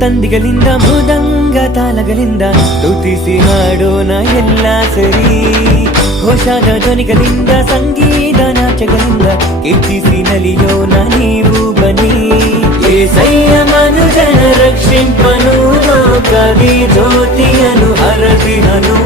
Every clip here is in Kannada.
ತಂದಿಗಳಿಂದ ಮೃದಂಗ ತಾಲಗಳಿಂದ ಸ್ತುತಿಸಿ ಹಾಡೋಣ ಎಲ್ಲ ಸರಿ. ಘೋಷಾದ ಧ್ವನಿಗಳಿಂದ ಸಂಗೀತ ನಾಚಗಳಿಂದ ಕೀರ್ತಿಸಿ ನಲಿಯೋಣ ನೀವು ಬನ್ನಿ. ಏಸಯ್ಯ ಮನುಜನ ರಕ್ಷಿಂಪನು ಲೋಕದಿ ಜ್ಯೋತಿಯನು ಹರದಿಹನು.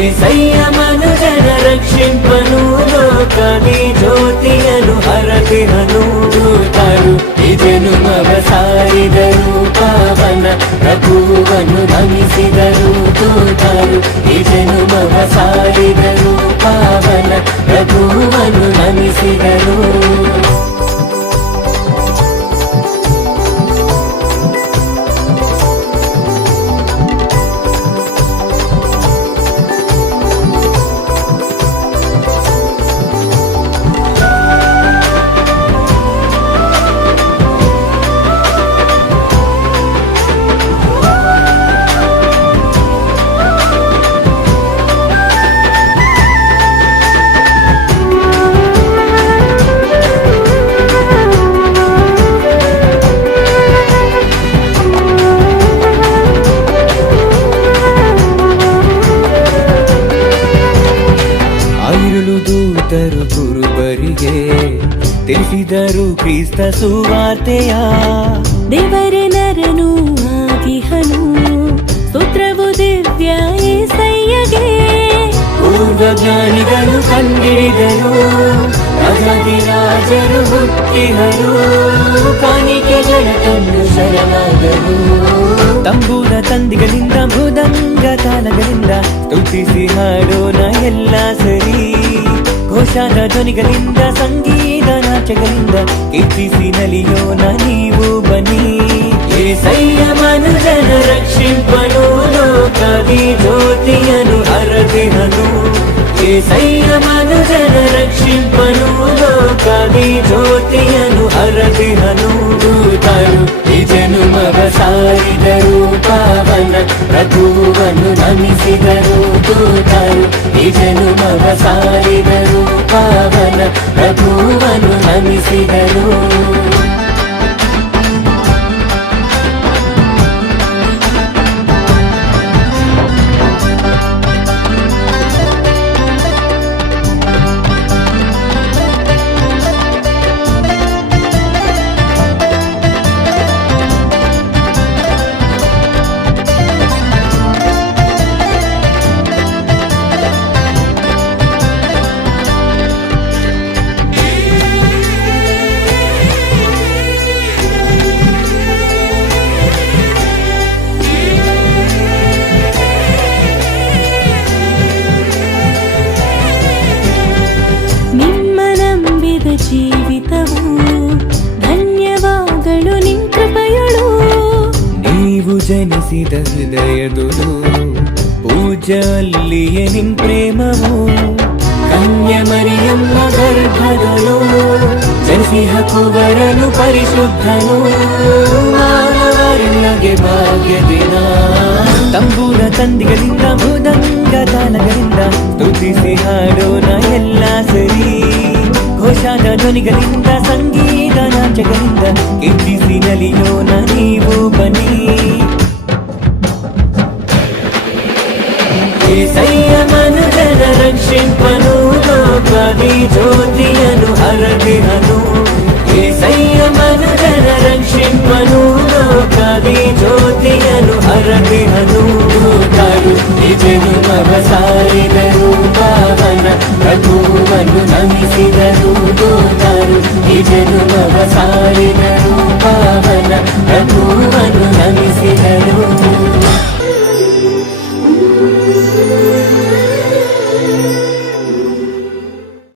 ಏಸಯ್ಯ ಮನುಜನ ರಕ್ಷಿಂಪನು ಲೋಕದಿ ಜ್ಯೋತಿಯನು ಹರದಿಹನು. ದೂತರು ಈ ಜನುಮವ ಸಾರಿದರು, ಪಾವನ ಪ್ರಭುವನ್ನು ನಮಿಸಿದರು. ದೂತರು ಈ ಜನುಮವ ಸಾರಿದರು, ಪಾವನ ಪ್ರಭುವನ್ನು ನಮಿಸಿದರು. ದೂತರು ಕುರುಬರಿಗೆ ತಿಳಿಸಿದರು ಕ್ರಿಸ್ತ ಸುವಾರ್ತೆಯ. ದೇವರ ನರನು ಆಗಿಹನು, ಸ್ತೋತ್ರವು ದಿವ್ಯ ಏಸಯ್ಯಗೆ. ಪೂರ್ವಜ್ಞಾನಿಗಳು ಕಂಡಿಡಿದರು, ರಾಜಾದಿರಾಜರು ಹುಟ್ಟಿದರು, ಕಾಣಿಕೆಗಳ ತಂದು ಶರಣಾದರು. ತಂಬೂರ ತಂದಿಗಳಿಂದ ಮೃದಂಗ ತಾಲಗಳಿಂದ ಸ್ತುತಿಸಿ ಹಾಡೋಣ ಎಲ್ಲ ಸರಿ. ಘೋಷಾದ ಧ್ವನಿಗಳಿಂದ ಸಂಗೀತ ನಾಚಗಳಿಂದ ಕೀರ್ತಿಸಿ ನಲಿಯೋಣ ನೀವು ಬನ್ನಿ. ಏಸಯ್ಯ ಮನುಜನ ರಕ್ಷಿಂಪನು ಲೋಕದಿ ಜ್ಯೋತಿಯನು ಹರದಿಹನು. ಏಸಯ್ಯ ಮನುಜನ ರಕ್ಷಿಂಪನು ಲೋಕದಿ ಜ್ಯೋತಿಯನು ಹರದಿಹನು. ದೂತರು ಈ ಜನುಮವ ಸಾರಿದರು, ಪಾವನ ಪ್ರಭುವನ್ನು ನಮಿಸಿದರು. ದೂತರು ಈ ಜನುಮವ ಸಾರಿದರು, ಪಾವನ ಪ್ರಭುವನ್ನು ನಮಿಸಿದರು. ಜೀವಿತವು ಧನ್ಯವಾಗಳು ನಿನ್ ಕೃಪೆಯಳು. ನೀವು ಜನಿಸಿದ ಹೃದಯದುಲು ಪೂಜ್ಯ ಅಲ್ಲಿಯೇ ನಿನ್ ಪ್ರೇಮವು. ಕನ್ಯ ಮರಿಯಮ್ಮ ಗರ್ಭದಳು ಜನಿಸಿಹ ಕುವರನು ಪರಿಶುದ್ಧನು. ಮಾನವರಿಗೆ ಭಾಗ್ಯ ದಿನ. ತಂಬೂರ ತಂದಿಗಳಿಂದ ಮೃದಂಗ ತಾಲಗಳಿಂದ ಸ್ತುತಿಸಿ ಹಾಡೋಣ ಎಲ್ಲ ಸರಿ. ಘೋಷಾದ ಧ್ವನಿಗಳಿಂದ ಸಂಗೀತ ನಾಚಗಳಿಂದ ಕೀರ್ತಿಸಿ ನಲಿಯೋಣ ನೀವು ಬನ್ನಿ. ಏಸಯ್ಯ ಮನುಜನ ರಕ್ಷಿಂಪನು ಲೋಕದಿ ಜ್ಯೋತಿಯನು ಹರದಿಹನು. ಏಸಯ್ಯ ಮನುಜನ ರಕ್ಷಿಂಪನು ಲೋಕದಿ ಜ್ಯೋತಿಯನು ಹರದಿಹನು. ದೂತರು ಈ ಜನುಮವ ಸಾರಿದರು, ಪಾವನ ಪ್ರಭುವನ್ನು ನಮಿಸಿದರು.